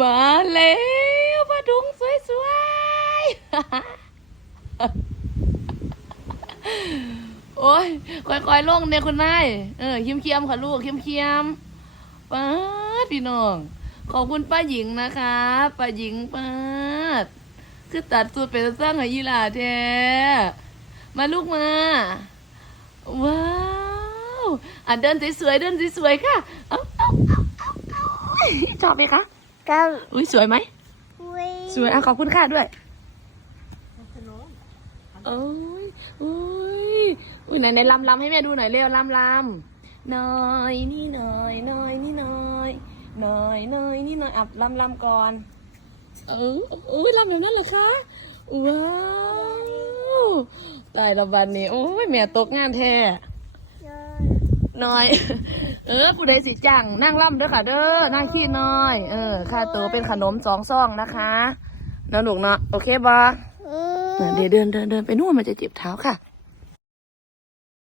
มาแล้วปลาดุงสวยๆ โอ้ยค่อยๆลงเนี่ยคุณนาย เออเคียมๆค่ะลูกเคียมๆป้าพี่น้อง ขอบคุณป้าหญิงนะคะป้าหญิงป้าคือตัดสูตรเป็นสร้างห้ยีหลาแท้มาลูกมา ว้าว อะเดินสวยๆเดินสวยๆค่ะ เอาเอาเอาเอาชอบไหมคะ ก็อุ้ยสวยไหมวิ่งสวยอะขอบคุณค่ะด้วยโอ้ยอุ้ยอุ้ยไหนไหนลำลำให้แม่ดูหน่อยเร็วลำลำหน่อยนี่หน่อยหน่อยนี่หน่อยหน่อยหน่อยนี่หน่อยอะลำลำก่อนเอออุ้ยลำแบบนั้นเหรอคะว้าวตายละวันนี้โอ้ยแม่ตกงานแท้ น้อย เออผู้ใดสิจังนั่งล่ำเด้อค่ะ เด้อนั่งขี้น้อย เออค่าตัวเป็นขนมสองซองนะคะนะลูกเนาะโอเคบออืมเดี๋ยวเดินเดินเดินไปนู่นมันจะเจ็บเท้าค่ะ